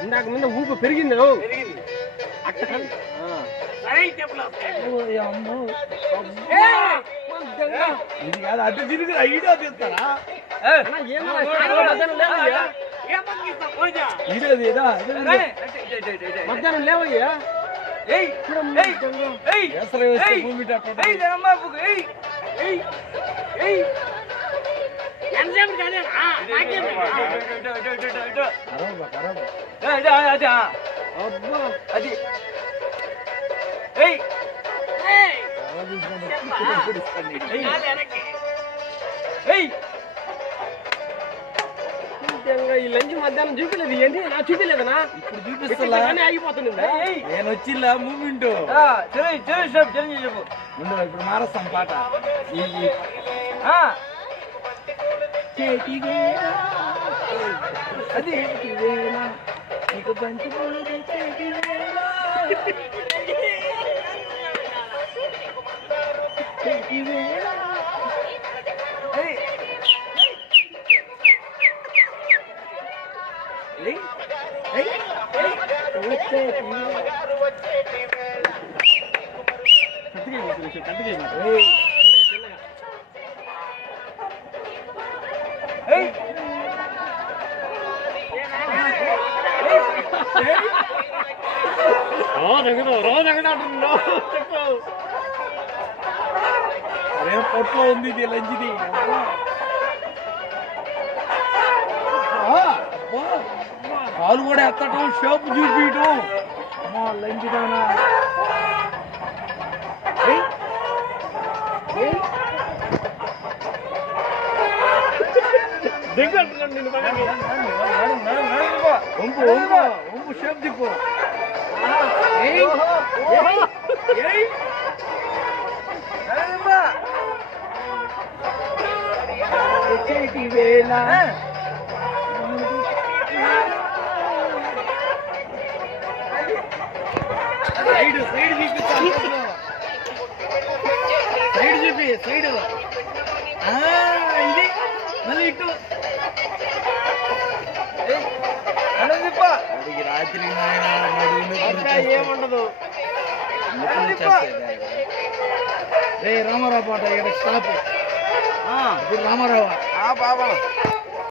ఇందాక ముందు ఊపు పెరిగింది ఇది కాదు అటు తిరిగి ఐడియా తీస్తారా మధ్యాహ్నం లేవయ్యా అది ఈ లంచ్ మధ్యాహ్నం చూపించలేదు ఏంటి నా చూపించలేదనా ఇప్పుడు చూపిస్తా ఆగిపోతుంది నేను వచ్చిలా మూమెంట్ చెప్పు ఇప్పుడు మారస్తాం పాట అది నీకు బంతి అరే పొట్లో ఉంది ఇది లంచిది కాలు కూడా ఎత్తటం షేప్ చూపించటం అమ్మా లంచిదానా ఒంపు షేప్ దిప్పు వేళ సైడ్ సైడ్ చూపిస్తాను సైడ్ చూపి సైడ్ ఇది మళ్ళీ ఇటు అడిగి రాత్రి ఏముండదు రే రామారావు పాట ఇక్కడ స్టాప్ రామారావు బాబా